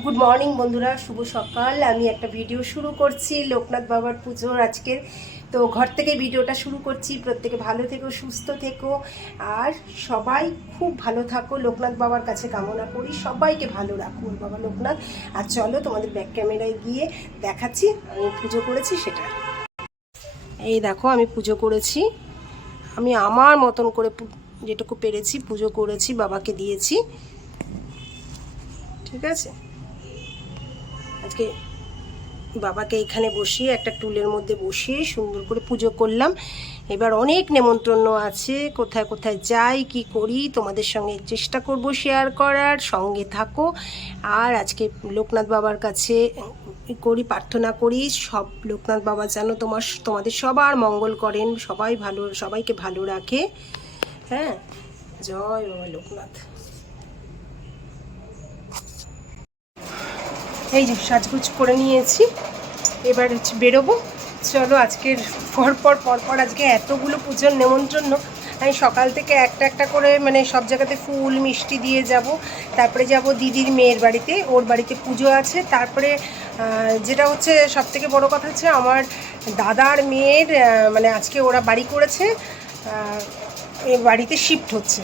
Good morning বন্ধুরা। শুভ সকাল। আমি একটা ভিডিও শুরু করছি, লোকনাথ বাবার পুজোর আজকের। তো ঘর থেকে ভিডিওটা শুরু করছি। প্রত্যেকে ভালো থেকো, সুস্থ থেকো। আর সবাই খুব ভালো থাকো। লোকনাথ বাবার কাছে কামনা করি। সবাইকে ভালো রাখো বাবা লোকনাথ। আর চলো তোমাদের ব্যাক ক্যামেরায় গিয়ে দেখাচ্ছি আমি পুজো করেছি সেটা। এই দেখো, আমি পুজো করেছি। আমি আমার মতন করে যেটুকু পেরেছি, পুজো করেছি, বাবাকে দিয়েছি। ঠিক আছে? আজকে বাবাকে এখানে বসিয়ে একটা টুলের মধ্যে বসিয়ে সুন্দর করে পুজো করলাম। এবার অনেক নেমন্ত্রণ আছে, কোথায় কোথায় যাই, কি করি, তোমাদের সঙ্গে চেষ্টা করব শেয়ার করার, সঙ্গে থাকো। আর আজকে লোকনাথ বাবার কাছে করি, প্রার্থনা করি, সব লোকনাথ বাবা যেন তোমার, তোমাদের সবার মঙ্গল করেন, সবাই ভালো, সবাইকে ভালো রাখে। হ্যাঁ জয় বাবা লোকনাথ। এই যে সাজগুজ করে নিয়েছি। এবার হচ্ছে বেরোবো। চলো আজকের পরপর পরপর আজকে এতগুলো পুজোর নেমন্ত্রণ আমি সকাল থেকে একটা একটা করে মানে সব জায়গাতে ফুল, মিষ্টি দিয়ে যাব। তারপরে যাব দিদির মেয়ের বাড়িতে, ওর বাড়িতে পুজো আছে। তারপরে যেটা হচ্ছে সব থেকে বড়ো কথা হচ্ছে আমার দাদার মেয়ের মানে আজকে ওরা বাড়ি করেছে এ বাড়িতে শিফট হচ্ছে।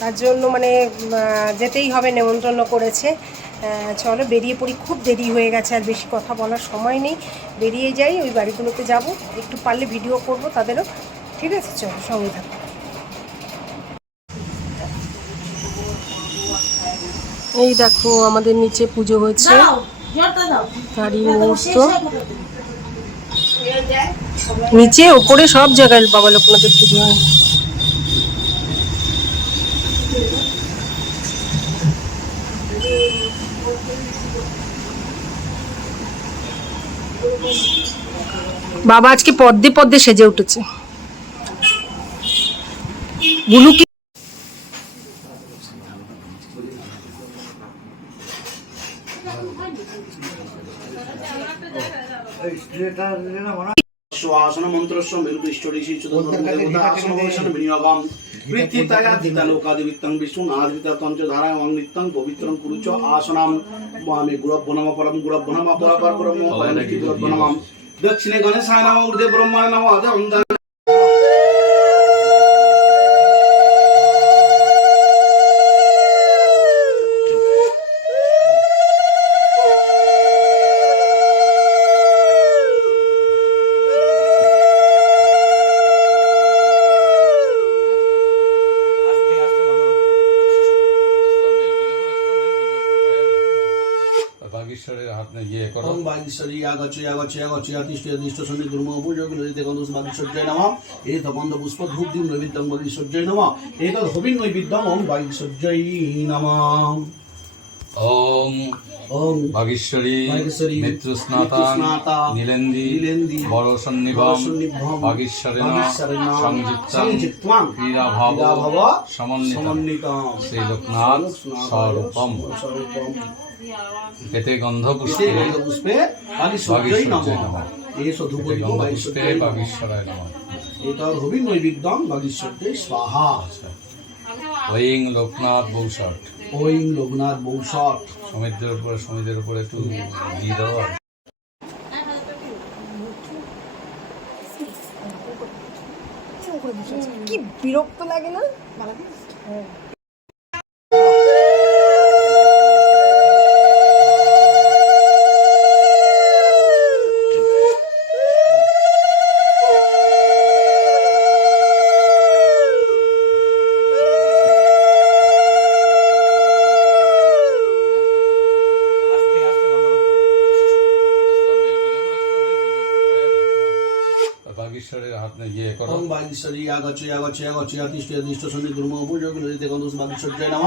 তার জন্য মানে যেতেই হবে নেমন্ত্রণ করেছে। চলো বেরিয়ে পড়ি। খুব দেরি হয়ে গেছে আর বেশি কথা বলার সময় নেই। বেরিয়ে যাই ওই বাড়িগুলোতে যাব। একটু পারলে ভিডিও করব তাদেরও। ঠিক আছে চলো সঙ্গে থাকো। এই দেখো আমাদের নিচে পুজো মুহূর্ত। নিচে ওপরে সব জায়গায় বাবা লোকনাথের পুজো হয়। বাবা আজকে পদ্মে পদ্মে সেজে উঠেছে। বুলু কি শ্বাসন মন্ত্রস্য মেরুদৃষ্টরিষি চতুর্দেবতা আসন বিনিয়োগম। বিষ্ণু অং নিত্যং পবিত্রং কুরুচ আসনাম। আমি পরম পরম দক্ষিণে গণেশায় নম ঊর্ধ্বে ব্রহ্মায় নম অধ বাগেশ্বরের হাত নিয়ে ইয়ে করো। ওম বাগীশ্বরী আগচ্ছ আগচ্ছ আগচ্ছ অতিষ্ঠ অতিষ্ঠ শনি দুর্ম পূজক ললিতে গন্ধ বাগীশ্বর্যায় নম। এত বন্ধ পুষ্প ধূপ দিম নৈবিদ্যং বাগীশ্বর্যায় নম। এতদ হবিন নৈবিদ্যং ওম বাগীশ্বর্যায় নম। ওম ওম বাগীশ্বরী, মিত্রস্নাতা, নীলেন্দি নীলেন্দি, বড় সন্নিভম বড়সন্নিভম, বাগেশ্বরেণ বাগীশ্বরেণ, সংযুক্তং সংযুক্তাং, ক্রীড়াভাব ক্রীড়াভাব, সমন্বিতং সমন্বিতং, শ্রী লোকনাথ স্বরূপম। স্বরূপম। এতে গন্ধ পুষ্পে নম। এস ধূপদীপ গন্ধ পুষ্পে বাগীশ্বর্যায় নম বাগেশ্বরায় নম। এতদ হবিন নৈবিদ্যং স্বাহা। ওয়িং লোকনাথ বৌষট। ওইং রঘুনাথ বৌষট। সমুদ্রের উপরে সমুদ্রের উপরে একটু দিয়ে দাও কি বিরক্ত লাগে না বাগেশ্বরের হাত নিয়ে ইয়ে করো। ওম বাগীশ্বরী আগচ্ছ আগচ্ছ আগচ্ছ অতিষ্ঠ অতিষ্ঠ শনি দুর্ম পূজক ললিতে গন্ধ বাগীশ্বর্যায় নম।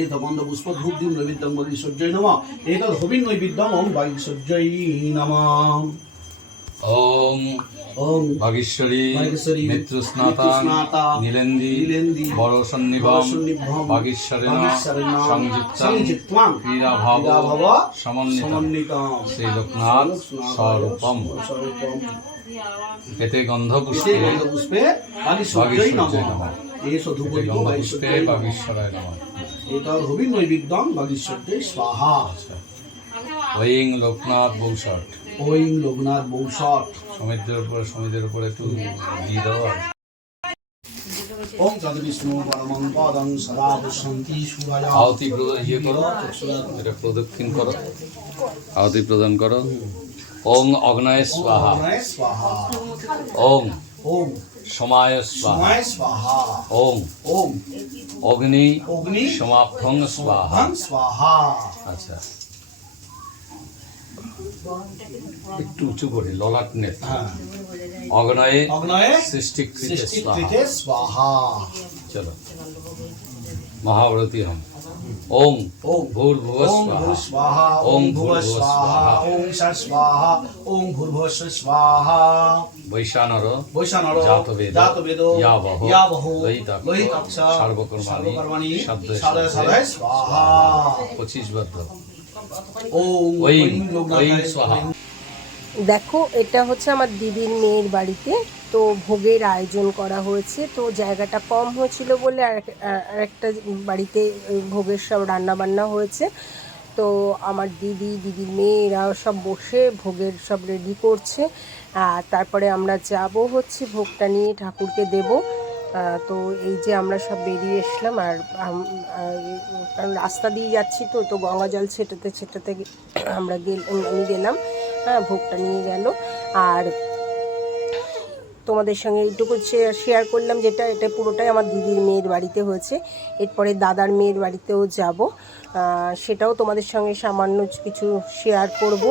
এত বন্ধ পুষ্প ধূপ দিম নৈবিদ্যং বাগীশ্বর্যায় নম। এতদ হবিন নৈবিদ্যং ওম বাগীশ্বর্যায় নম। ওম ওম বাগেশ্বরী বাগীশ্বরী, মিত্রস্নাতান মিত্রস্নাতা, নীলেন্দি নীলেন্দি, বড় সন্নিভম বাগীশ্বরেণ, সংযুক্তাং, ক্রীড়াভাব ক্রীড়াভাব, সমন্বিতং সমন্বিতং, শ্রী লোকনাথ স্বরূপম। স্বরূপম। এতে গন্ধ পুষ্পে গন্ধপুষ্পে বাগীশ্বর্যায় নম। এস ধূপদীপ গন্ধ পুষ্পে নম। স্বাহা। ওইং লোকনাথ বৌষট। ওইং লোকনাথ বৌষট। সমিতির উপরে সমিতির উপরে একটু দিয়ে দাও ওম তদ পরমং পদং সদা দুষ্যন্তি সুরায় আহতি প্রদান ইয়ে করো এটা প্রদক্ষিণ করো। আহতি প্রদান করো। ওং অগ্নয় স্বাহা। ওং ওম সমায় স্বাহা। ওং ওম অগ্নি অগ্নি সমাভং স্বাহা। স্বাহা। আচ্ছা। একটু উঁচু করে ললাট নেত হ্যাঁ। অগ্নয়ে অগ্নয়ে সৃষ্টিকৃত স্বাহা। চলো। মহাব্রতী হম। ওম ওম ওম ওম ভূর্ভুবঃ স্বাহা স্বাহা। ওম ষট স্বাহা ওম ভূর্ভুবস্ব স্বাহা। বৈশানর বৈশানর জাতবেদ জাতবেদ ইয়াবহ। ইয়াবহ। লয়িতাক্ষ। লয়িতাক্ষ। সর্বকর্মাণি। সর্বকর্মাণি। সাধ্যে সাধয় সাধ্যে সাধয় স্বাহা। পঁচিশ বদ্ধ ওম লোকনাথায় ওইং স্বাহা। দেখো, এটা হচ্ছে আমার দিদির মেয়ের বাড়িতে। তো ভোগের আয়োজন করা হয়েছে। তো জায়গাটা কম হয়েছিল বলে একটা বাড়িতে ভোগের সব রান্না বান্না হয়েছে। তো আমার দিদি, দিদির মেয়ে এরা সব বসে ভোগের সব রেডি করছে। আর তারপরে আমরা যাব হচ্ছে, ভোগটা নিয়ে ঠাকুরকে দেব। তো এই যে আমরা সব বেরিয়ে এসলাম আর কারণ রাস্তা দিয়ে যাচ্ছি তো তো গঙ্গা জল ছেটাতে ছেটাতে আমরা গেল আমি গেলাম। হ্যাঁ ভোগটা নিয়ে গেল। আর তোমাদের সঙ্গে এইটুকু শেয়ার করলাম যেটা, এটা পুরোটাই আমার দিদির মেয়ের বাড়িতে হয়েছে। এরপরে দাদার মেয়ের বাড়িতেও যাব। সেটাও তোমাদের সঙ্গে সামান্য কিছু শেয়ার করব।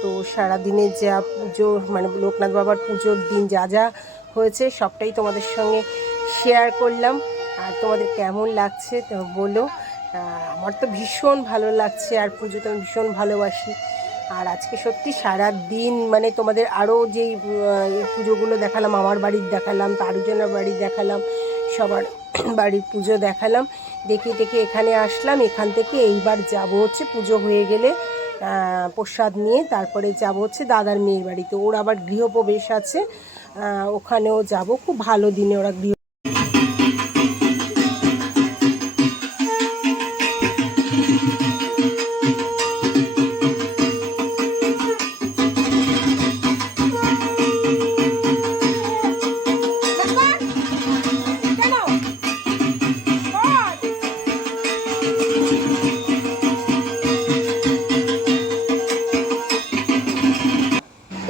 তো সারাদিনের যা পুজো মানে লোকনাথ বাবার পুজোর দিন যা যা হয়েছে, সবটাই তোমাদের সঙ্গে শেয়ার করলাম। আর তোমাদের কেমন লাগছে তো বলো। আমার তো ভীষণ ভালো লাগছে, আর পুজো তো আমি ভীষণ ভালোবাসি। আর আজকে সত্যি সারা দিন মানে তোমাদের আরও যেই পুজোগুলো দেখালাম, আমার বাড়ির দেখালাম, তারুজনের বাড়ির দেখালাম, সবার বাড়ির পুজো দেখালাম, দেখে দেখে এখানে আসলাম, এখান থেকে এইবার যাব হচ্ছে পুজো হয়ে গেলে প্রসাদ নিয়ে তারপরে যাব হচ্ছে দাদার মেয়ের বাড়িতে, ওর আবার গৃহপ্রবেশ আছে ওখানেও যাব, খুব ভালো দিনে ওরা গৃহ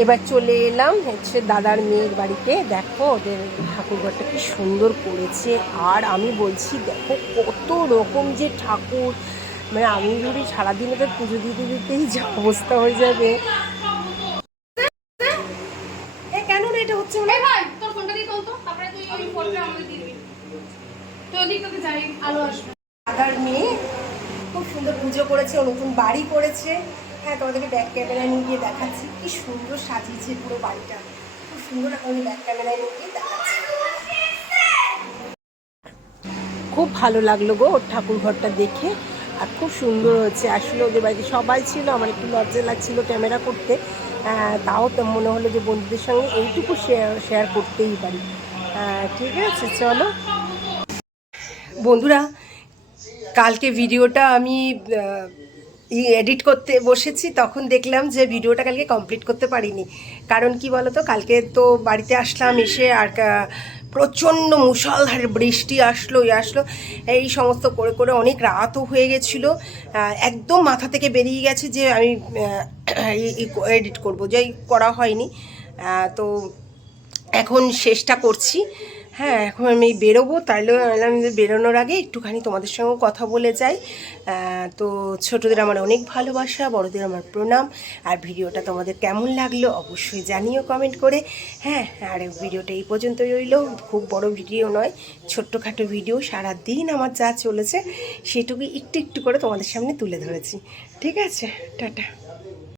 এবার চলে এলাম হচ্ছে দাদার মেয়ের বাড়িতে। দেখো ওদের ঠাকুরঘরটা কি সুন্দর করেছে। আর আমি বলছি দেখো কত রকম যে ঠাকুর। মানে আমি যদি সারাদিন ওদের পুজো দিতে দিতেই যা অবস্থা হয়ে যাবে। কেন না এটা হচ্ছে তোর ফোনটা দিয়ে তো। তারপরে তুই ওই ফোনটা আমাদের দিবি। তো যাই আলো আসবে। দাদার মেয়ে খুব সুন্দর পুজো করেছে নতুন বাড়ি করেছে। হ্যাঁ তোমাদেরকে ব্যাক ক্যামেরায় নিয়ে গিয়ে দেখাচ্ছি। কি সুন্দর সাজিয়েছে পুরো বাড়িটা। খুব সুন্দর আমি ব্যাক ক্যামেরায় নিয়ে গিয়ে দেখাচ্ছি। খুব ভালো লাগল গো ওর ঠাকুর ঘরটা দেখে। আর খুব সুন্দর হচ্ছে আসলে ওদের বাড়িতে সবাই ছিল, আমার একটু লজ্জা লাগছিল ক্যামেরা করতে। তাও তো মনে হলো যে বন্ধুদের সঙ্গে এইটুকু শেয়ার শেয়ার করতেই পারি। ঠিক আছে, চলো। বন্ধুরা, কালকে ভিডিওটা আমি এডিট করতে বসেছি, তখন দেখলাম যে ভিডিওটা কালকে কমপ্লিট করতে পারিনি। কারণ কি বলতো, কালকে তো বাড়িতে আসলাম এসে আর প্রচণ্ড মুষলধারে বৃষ্টি আসলো ইয়ে আসলো। এই সমস্ত করে করে অনেক রাতও হয়ে গেছিল। একদম মাথা থেকে বেরিয়ে গেছে যে আমি এডিট করব। যাই করা হয়নি। তো এখন শেষটা করছি। হ্যাঁ এখন আমি বেরোবো। তাহলে যে বেরোনোর আগে একটুখানি তোমাদের সঙ্গে কথা বলে যাই। তো ছোটদের আমার অনেক ভালোবাসা, বড়দের আমার প্রণাম। আর ভিডিওটা তোমাদের কেমন লাগল অবশ্যই জানিও কমেন্ট করে। হ্যাঁ আর ভিডিওটা এই পর্যন্তই রইল। খুব বড় ভিডিও নয়, ছোট্টখাটো ভিডিও। সারা দিন আমার যা চলেছে সেটুকু একটু একটু করে তোমাদের সামনে তুলে ধরেছি। ঠিক আছে? টাটা।